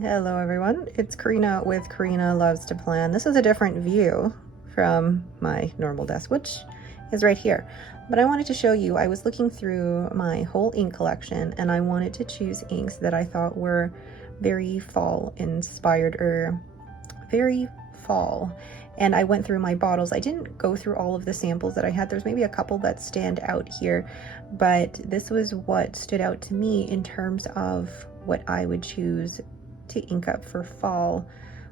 Hello everyone, it's Karina with Karina Loves to Plan. This is a different view from my normal desk, which is right here. But I wanted to show you, I was looking through my whole ink collection and I wanted to choose inks that I thought were very fall inspired or very fall. And I went through my bottles. I didn't go through all of the samples that I had. There's maybe a couple that stand out here, but this was what stood out to me in terms of what I would choose to ink up for fall.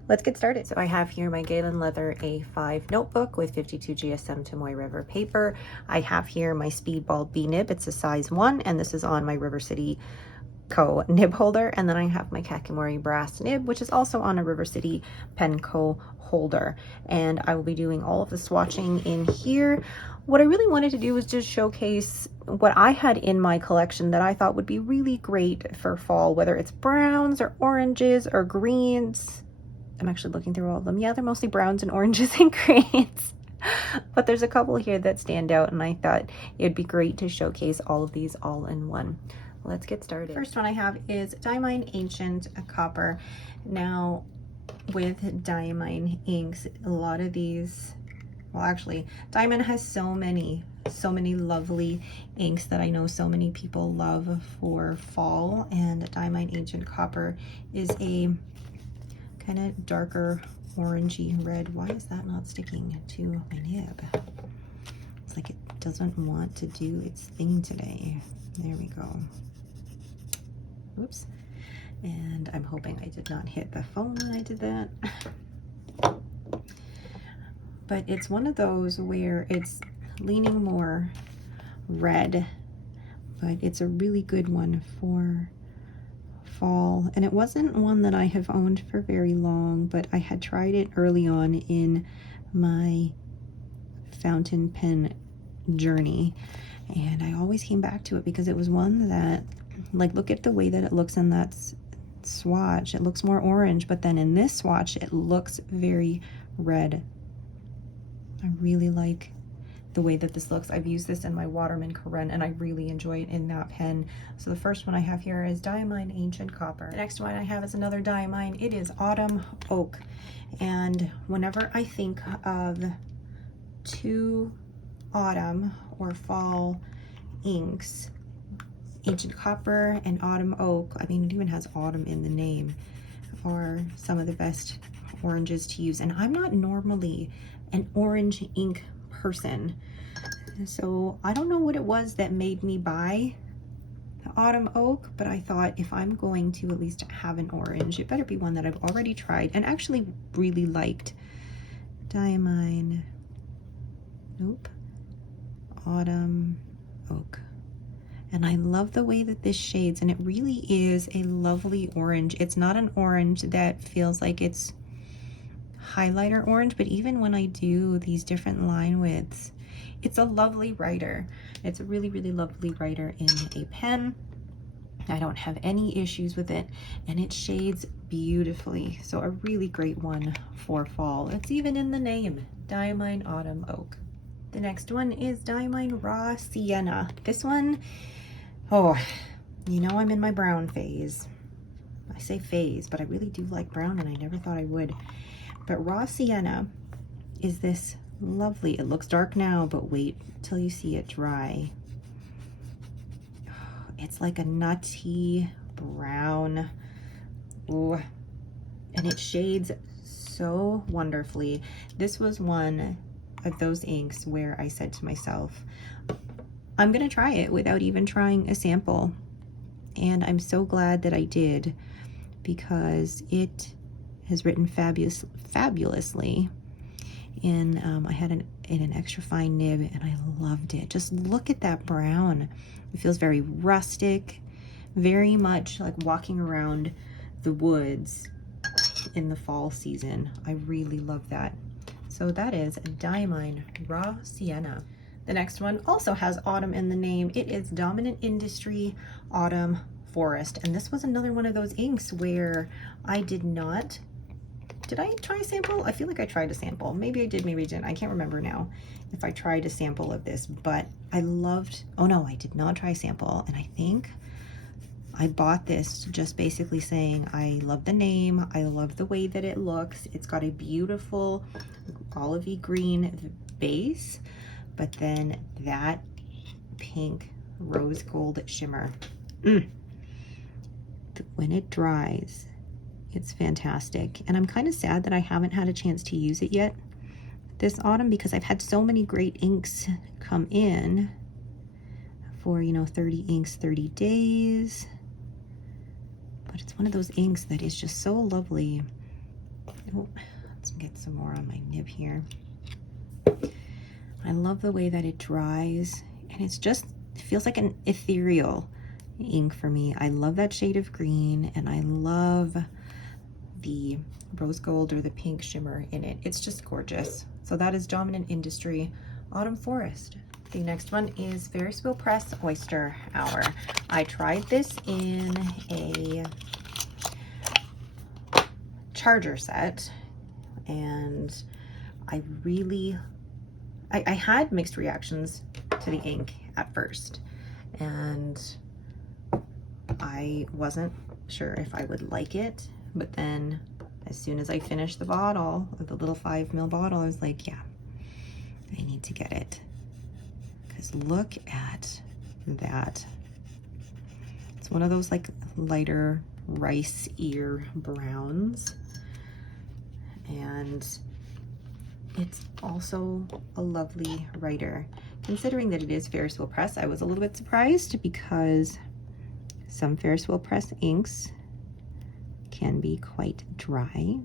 Let's get started. So I have here my Galen leather A5 notebook with 52 GSM Tomoe River paper. I have here my Speedball B nib. It's a size 1, and this is on my River City Co nib holder. And then I have my Kakimori brass nib, which is also on a River City Pen Co holder. And I will be doing all of the swatching in here. What I really wanted to do was just showcase what I had in my collection that I thought would be really great for fall, whether it's browns or oranges or greens. I'm actually looking through all of them. Yeah, they're mostly browns and oranges and greens. But there's a couple here that stand out, and I thought it'd be great to showcase all of these all in one. Let's get started. First one I have is Diamine Ancient Copper. Now, with Diamine inks, a lot of these, well, actually, Diamine has so many lovely inks that I know so many people love for fall, and Diamine Ancient Copper is a kind of darker orangey red. Why is that not sticking to my nib? It's like it doesn't want to do its thing today. There we go. Oops. And I'm hoping I did not hit the phone when I did that. But it's one of those where it's leaning more red, but it's a really good one for fall. And it wasn't one that I have owned for very long, but I had tried it early on in my fountain pen journey, and I always came back to it because it was one that, like, look at the way that it looks in that swatch. It looks more orange, but then in this swatch it looks very red. I really like the way that this looks. I've used this in my Waterman Gren and I really enjoy it in that pen. So the first one I have here is Diamine Ancient Copper. The next one I have is another Diamine. It is Autumn Oak. And whenever I think of two autumn or fall inks, Ancient Copper and Autumn Oak, I mean, it even has autumn in the name, are some of the best oranges to use. And I'm not normally an orange ink person, so I don't know what it was that made me buy the Autumn Oak, but I thought if I'm going to at least have an orange, it better be one that I've already tried and actually really liked. Diamine, nope, Autumn Oak. And I love the way that this shades, and it really is a lovely orange. It's not an orange that feels like it's highlighter orange, but even when I do these different line widths, it's a lovely writer. It's a really lovely writer in a pen. I don't have any issues with it, and it shades beautifully. So a really great one for fall. It's even in the name, Diamine Autumn Oak. The next one is Diamine Raw Sienna. This one, oh, you know, I'm in my brown phase. I say phase, but I really do like brown, and I never thought I would. But Raw Sienna is this lovely, it looks dark now, but wait till you see it dry. It's like a nutty brown. Ooh, and it shades so wonderfully. This was one of those inks where I said to myself, I'm gonna try it without even trying a sample. And I'm so glad that I did, because it has written fabulously. And I had in an extra fine nib, and I loved it. Just look at that brown. It feels very rustic, very much like walking around the woods in the fall season. I really love that. So that is Diamine Raw Sienna. The next one also has autumn in the name. It is Dominant Industry Autumn Forest. And this was another one of those inks where I did not, did I try a sample? I feel like I tried a sample. Maybe I did, maybe I didn't. I can't remember now if I tried a sample of this, but I loved, oh no, I did not try a sample. And I think I bought this just basically saying I love the name, I love the way that it looks. It's got a beautiful olivey green base, but then that pink rose gold shimmer. When it dries, it's fantastic. And I'm kind of sad that I haven't had a chance to use it yet this autumn, because I've had so many great inks come in for, you know, 30 inks, 30 days. But it's one of those inks that is just so lovely. Oh, let's get some more on my nib here. I love the way that it dries, and it's just, it feels like an ethereal ink for me. I love that shade of green, and I love the rose gold or the pink shimmer in it. It's just gorgeous. So that is Dominant Industry Autumn Forest. The next one is Ferris Wheel Press Oyster Hour. I tried this in a charger set, and I had mixed reactions to the ink at first, and I wasn't sure if I would like it, but then as soon as I finished the bottle, the little 5 ml bottle, I was like, yeah, I need to get it. Because look at that. It's one of those like lighter rice ear browns. And it's also a lovely writer. Considering that it is Ferris Wheel Press, I was a little bit surprised because some Ferris Wheel Press inks can be quite dry,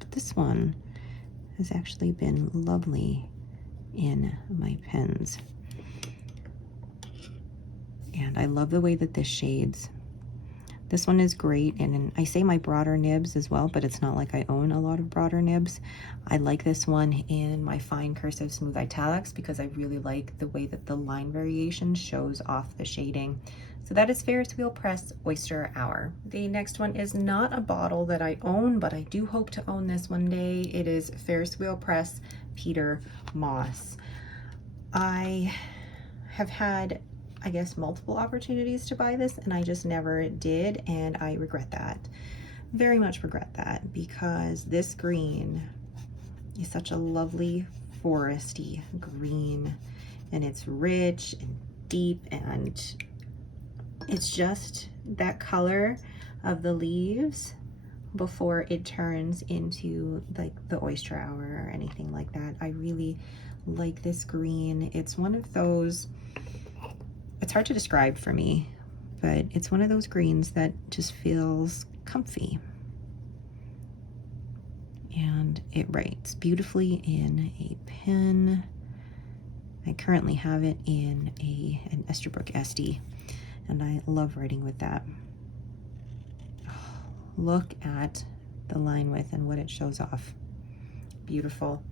but this one has actually been lovely in my pens. And I love the way that this shades. This one is great, and I say my broader nibs as well, but it's not like I own a lot of broader nibs. I like this one in my fine cursive smooth italics because I really like the way that the line variation shows off the shading. So that is Ferris Wheel Press Oyster Hour. The next one is not a bottle that I own, but I do hope to own this one day. It is Ferris Wheel Press Peter Moss. I have had, I guess, multiple opportunities to buy this, and I just never did, and I regret that. Very much regret that, because this green is such a lovely foresty green, and it's rich and deep, and it's just that color of the leaves before it turns into like the Oyster Hour or anything like that. I really like this green. It's one of those, it's hard to describe for me, but it's one of those greens that just feels comfy. And it writes beautifully in a pen. I currently have it in an Esterbrook SD, and I love writing with that. Oh, look at the line width and what it shows off. Beautiful.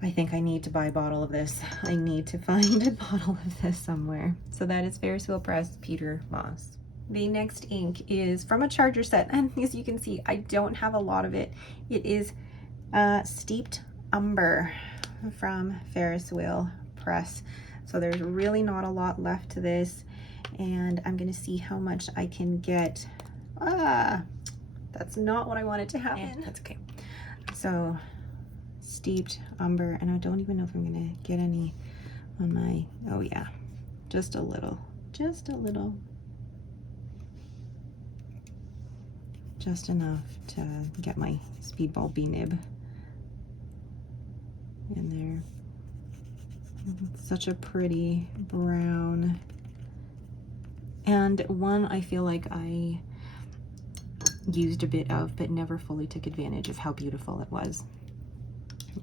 I think I need to buy a bottle of this. I need to find a bottle of this somewhere. So that is Ferris Wheel Press Peter Moss. The next ink is from a charger set, and as you can see, I don't have a lot of it. It is Steeped Umber from Ferris Wheel Press. So there's really not a lot left to this, and I'm gonna see how much I can get. That's not what I wanted to happen. That's okay. So Steeped Umber, and I don't even know if I'm gonna get any on my, oh yeah, just a little, just enough to get my Speedball B nib in there. It's such a pretty brown, and one I feel like I used a bit of but never fully took advantage of how beautiful it was.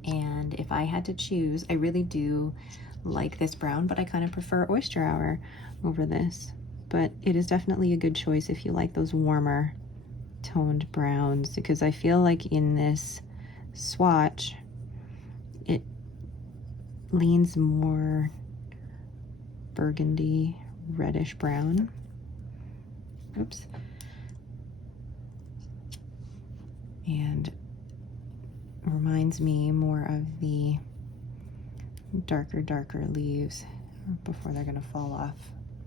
And if I had to choose, I really do like this brown, but I kind of prefer Oyster Hour over this. But it is definitely a good choice if you like those warmer toned browns, because I feel like in this swatch it leans more burgundy reddish brown. Oops. And reminds me more of the darker leaves before they're gonna fall off.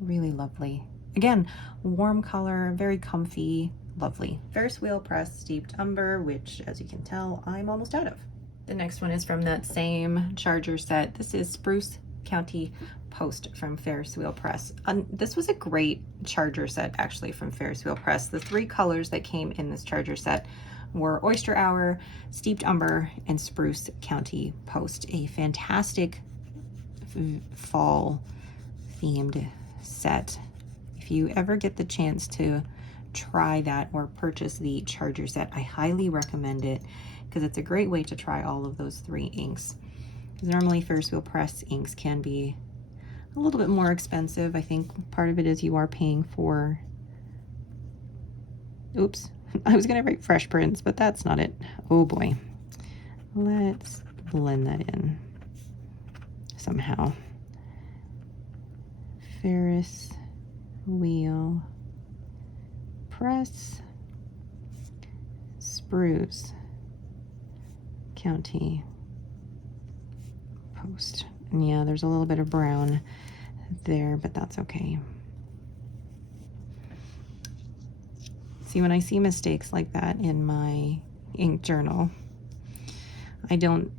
Really lovely. again, warm color, very comfy, lovely. Ferris wheel press steeped umber, which as you can tell, I'm almost out of. The next one is from that same charger set. This is Spruce County Post from Ferris Wheel Press. This was a great charger set actually from Ferris Wheel Press. The three colors that came in this charger set were Oyster Hour, Steeped Umber, and Spruce County Post. A fantastic fall themed set. If you ever get the chance to try that or purchase the charger set, I highly recommend it because it's a great way to try all of those three inks. Normally Ferris Wheel Press inks can be a little bit more expensive. I think part of it is you are paying for, oops, I was gonna write Fresh Prints, but that's not it. Oh boy. Let's blend that in somehow. Ferris Wheel Press, Spruce County Post. And yeah, there's a little bit of brown there, but that's okay. See, when I see mistakes like that in my ink journal, I don't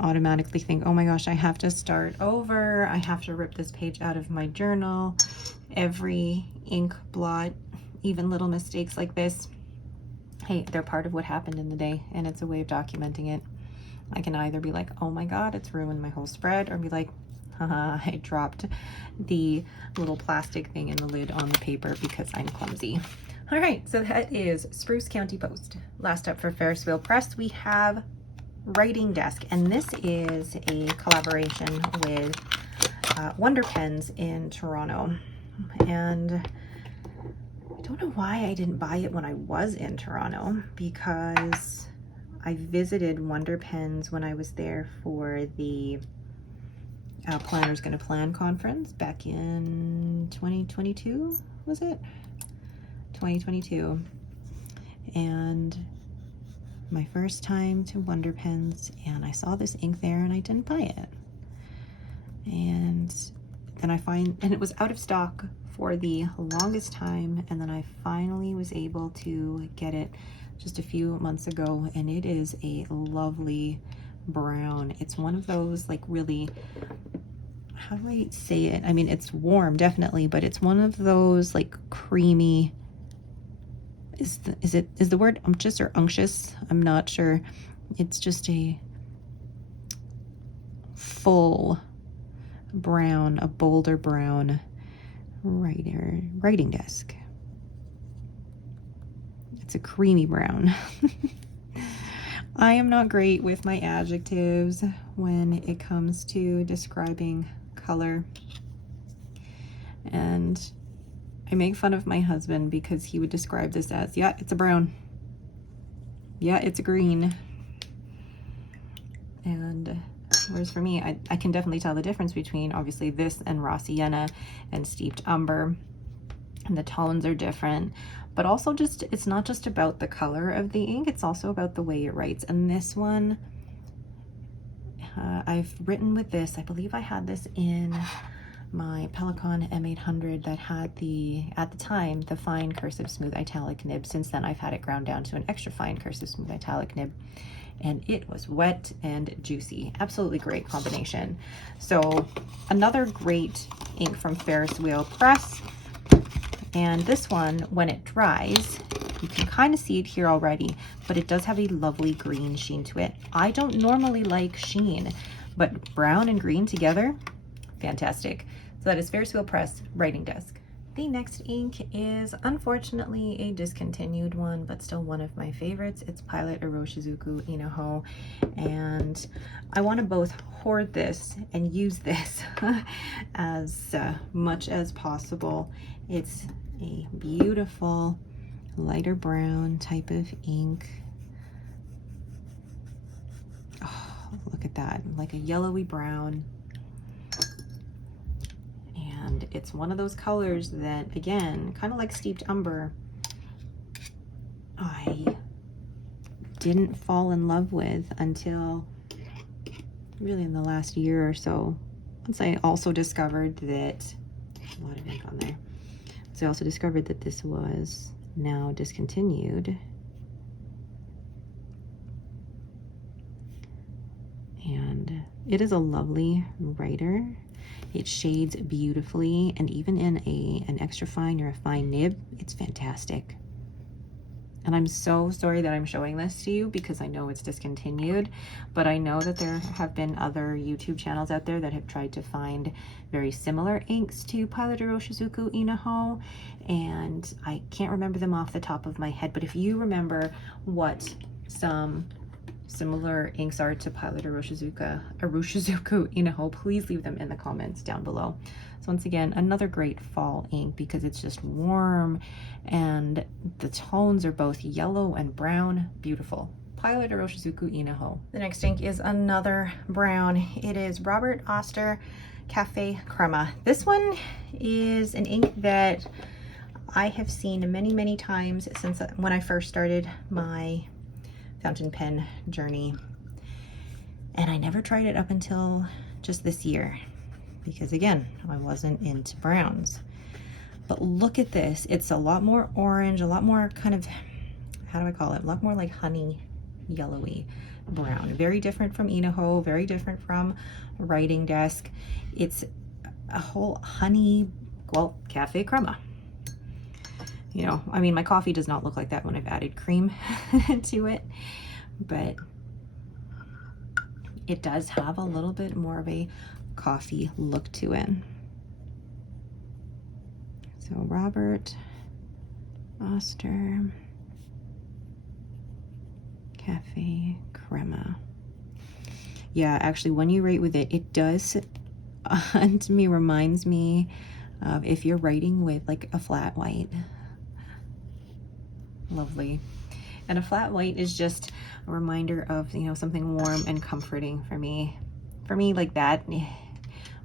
automatically think, oh my gosh, I have to start over. I have to rip this page out of my journal. Every ink blot, even little mistakes like this, hey, they're part of what happened in the day, and it's a way of documenting it. I can either be like, oh my god, it's ruined my whole spread, or be like, haha, I dropped the little plastic thing in the lid on the paper because I'm clumsy. All right, so that is Spruce County Post. Last up for Ferris Wheel Press, we have Writing Desk, and this is a collaboration with Wonder Pens in Toronto. And I don't know why I didn't buy it when I was in Toronto, because I visited Wonder Pens when I was there for the Planners Gonna Plan conference back in 2022, was it? 2022. And my first time to Wonder Pens, and I saw this ink there and I didn't buy it. And then and it was out of stock for the longest time, and then I finally was able to get it just a few months ago, and it is a lovely brown. It's one of those like really, how do I say it? I mean, it's warm definitely, but it's one of those like creamy, is the word unctuous or unctuous? I'm not sure. It's just a full brown, a bolder brown writing desk. It's a creamy brown. I am not great with my adjectives when it comes to describing color, and I make fun of my husband because he would describe this as, yeah, it's a brown. Yeah, it's a green. And whereas for me, I can definitely tell the difference between obviously this and Raw Sienna and Steeped Umber. And the tones are different, but also just, it's not just about the color of the ink, it's also about the way it writes. And this one, I've written with this, I believe I had this in my Pelikan M800 that had at the time, the fine cursive smooth italic nib. Since then, I've had it ground down to an extra fine cursive smooth italic nib, and it was wet and juicy. Absolutely great combination. So another great ink from Ferris Wheel Press. And this one, when it dries, you can kind of see it here already, but it does have a lovely green sheen to it. I don't normally like sheen, but brown and green together, fantastic. So that is Ferris Wheel Press Writing Desk. The next ink is unfortunately a discontinued one, but still one of my favorites. It's Pilot Iroshizuku Inoho, and I want to both hoard this and use this as much as possible. It's a beautiful lighter brown type of ink. Oh, look at that, like a yellowy brown. And it's one of those colors that, again, kind of like Steeped Umber, I didn't fall in love with until really in the last year or so. Once I also discovered that, a lot of ink on there, So I also discovered that this was now discontinued. And it is a lovely writer. It shades beautifully, and even in an extra fine or a fine nib, it's fantastic. And I'm so sorry that I'm showing this to you because I know it's discontinued, but I know that there have been other YouTube channels out there that have tried to find very similar inks to Pilot Iroshizuku Inaho, and I can't remember them off the top of my head, but if you remember what some similar inks are to Pilot Iroshizuku Inaho, please leave them in the comments down below. So once again, another great fall ink because it's just warm and the tones are both yellow and brown. Beautiful. Pilot Iroshizuku Inaho. The next ink is another brown. It is Robert Oyster Cafe Crema. This one is an ink that I have seen many times since when I first started my fountain pen journey, and I never tried it up until just this year because again, I wasn't into browns. But look at this. It's a lot more orange, a lot more kind of, how do I call it? A lot more like honey yellowy brown. Very different from Inaho, very different from Writing Desk. It's a whole honey, well, cafe crema. You know, I mean, my coffee does not look like that when I've added cream to it, but it does have a little bit more of a coffee look to it. So Robert Oyster Cafe Crema. Yeah, actually, when you write with it, it does, to me, reminds me of if you're writing with like a flat white. Lovely. And a flat white is just a reminder of, you know, something warm and comforting for me. For me, like that.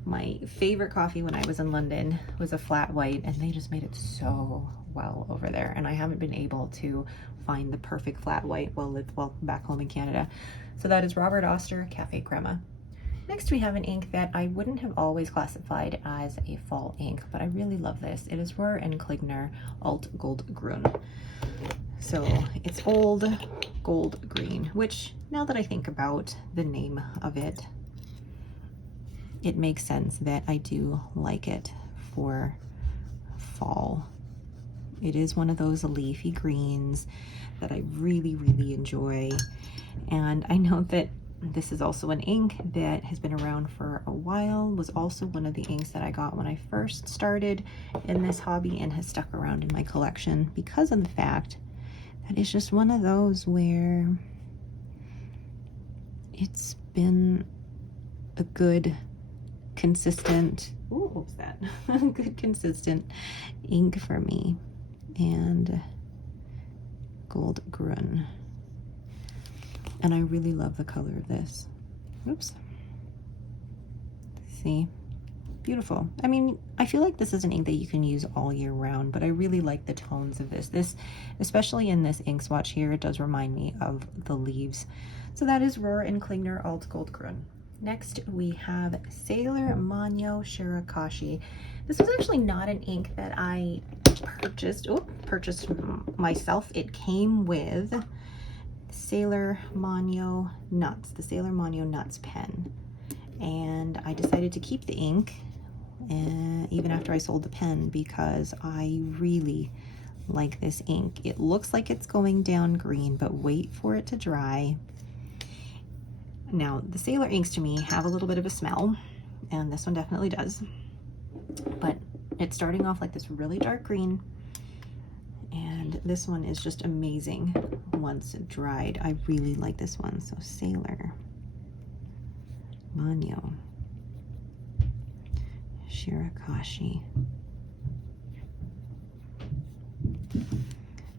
My favorite coffee when I was in London was a flat white, and they just made it so well over there. And I haven't been able to find the perfect flat white while back home in Canada. So that is Robert Oyster Cafe Crema. Next, we have an ink that I wouldn't have always classified as a fall ink, but I really love this. It is RARCNER Alt Gold GRUN. So it's old gold green, which now that I think about the name of it, it makes sense that I do like it for fall. It is one of those leafy greens that I really enjoy. And I know that this is also an ink that has been around for a while, was also one of the inks that I got when I first started in this hobby and has stuck around in my collection because of the fact that it's just one of those where it's been a good consistent, ooh, what was that? Good consistent ink for me. And gold GRUN. And I really love the color of this. Oops. See? Beautiful. I mean, I feel like this is an ink that you can use all year round, but I really like the tones of this. This, especially in this ink swatch here, it does remind me of the leaves. So that is RARCNER Alt Gold GRUN. Next, we have Sailor Manyo Shirakashi. This was actually not an ink that I purchased myself. It came with Sailor Manyo Nuts, the Sailor Manyo Nuts pen. And I decided to keep the ink even after I sold the pen because I really like this ink. It looks like it's going down green, but wait for it to dry. Now, the Sailor inks to me have a little bit of a smell, and this one definitely does. But it's starting off like this really dark green, and this one is just amazing once dried. I really like this one. So Sailor Manyo Shirakashi.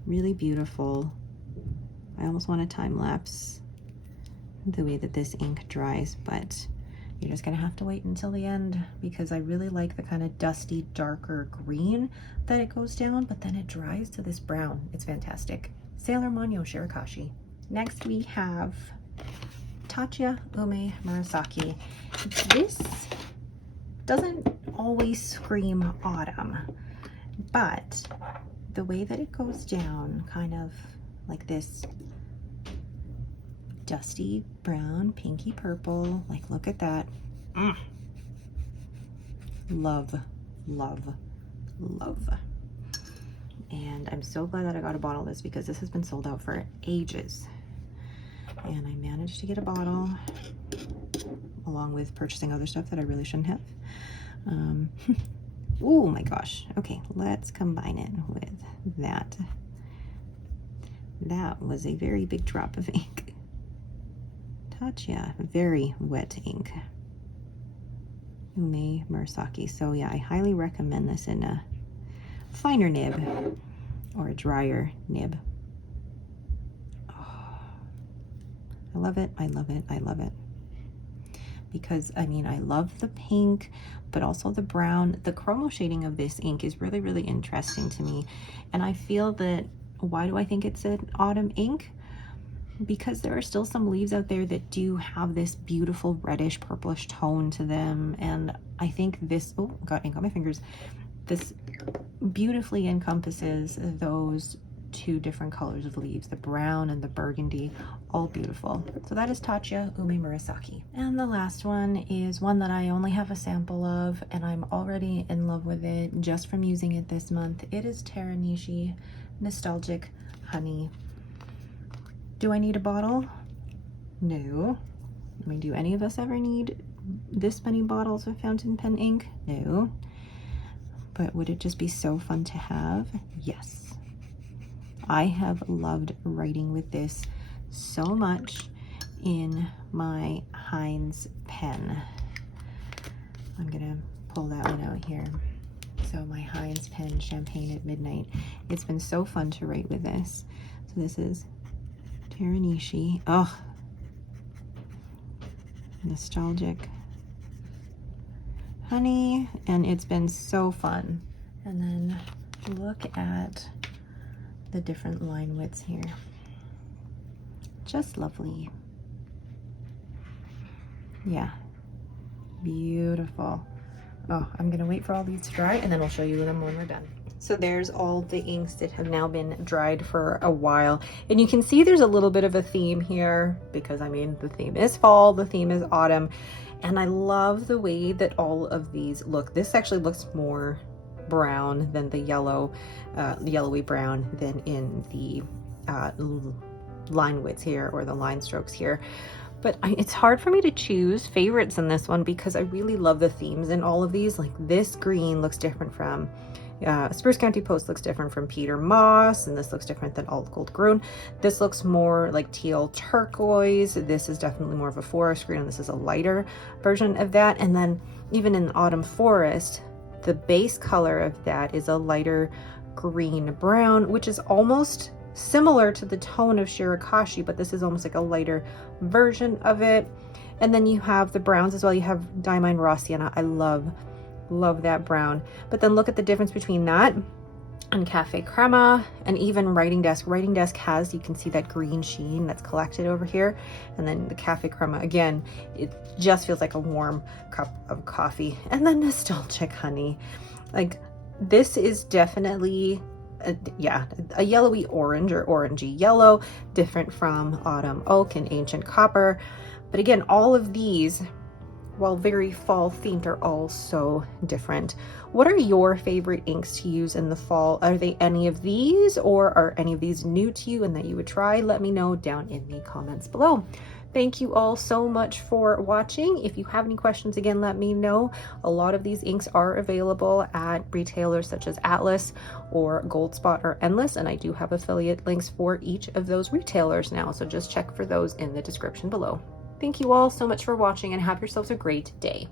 Really beautiful. I almost want a time lapse the way that this ink dries, but you're just gonna have to wait until the end because I really like the kind of dusty, darker green that it goes down, but then it dries to this brown. It's fantastic. Sailor Manyo Shirakashi. Next we have Tatcha Maraki. This doesn't always scream autumn. but the way that it goes down, kind of like this dusty brown, pinky purple, like look at that. Love, love, love. And I'm so glad that I got a bottle of this because this has been sold out for ages. And I managed to get a bottle along with purchasing other stuff that I really shouldn't have. Oh my gosh. Okay, let's combine it with that. That was a very big drop of ink. Tatcha, very wet ink. Umber Murasaki. So yeah, I highly recommend this in a finer nib or a drier nib. Oh, I love it, I love it, I love it. Because I mean, I love the pink, but also the brown. The chromo shading of this ink is really, really interesting to me. And I feel that, why do I think it's an autumn ink? Because there are still some leaves out there that do have this beautiful reddish purplish tone to them. And I think this, oh, got ink on my fingers. This beautifully encompasses those two different colors of leaves, the brown and the burgundy, all beautiful. So that is Tatcha Umber Murasaki. And the last one is one that I only have a sample of, and I'm already in love with it just from using it this month. It is Taranishi Nostalgic Honey. Do I need a bottle? No. I mean, do any of us ever need this many bottles of fountain pen ink? No. But would it just be so fun to have? Yes. I have loved writing with this so much in my Heinz pen. I'm gonna pull that one out here. So my Heinz pen Champagne at Midnight. It's been so fun to write with this. So this is Taranishi. Oh, Nostalgic Honey, and it's been so fun. And then look at the different line widths here. Just lovely. Yeah, beautiful. Oh, I'm gonna wait for all these to dry and then I'll show you them when we're done. So there's all the inks that have now been dried for a while. And you can see there's a little bit of a theme here because, I mean, the theme is fall, the theme is autumn. And I love the way that all of these look. This actually looks more brown than the yellow, yellowy brown than in the line widths here or the line strokes here. But it's hard for me to choose favorites in this one because I really love the themes in all of these. Like this green looks different from Spruce County Post, looks different from Peter Moss, and this looks different than Alt Gold GRUN. This looks more like teal turquoise. This is definitely more of a forest green, and this is a lighter version of that. And then even in Autumn Forest, the base color of that is a lighter green brown, which is almost similar to the tone of Shirakashi, but this is almost like a lighter version of it. And then you have the browns as well. You have Diamine Raw Sienna. I love that brown. But then look at the difference between that and Cafe Crema and even Writing Desk. Writing Desk has, you can see that green sheen that's collected over here. And then the Cafe Crema, again, it just feels like a warm cup of coffee. And then Nostalgic Honey. Like this is definitely a yellowy orange or orangey yellow, different from Autumn Oak and Ancient Copper. But again, all of these, while very fall themed, are all so different. What are your favorite inks to use in the fall? Are they any of these, or are any of these new to you and that you would try? Let me know down in the comments below. Thank you all so much for watching. If you have any questions, again, let me know. A lot of these inks are available at retailers such as Atlas or Goldspot or Endless, and I do have affiliate links for each of those retailers now, so just check for those in the description below. Thank you all so much for watching and have yourselves a great day.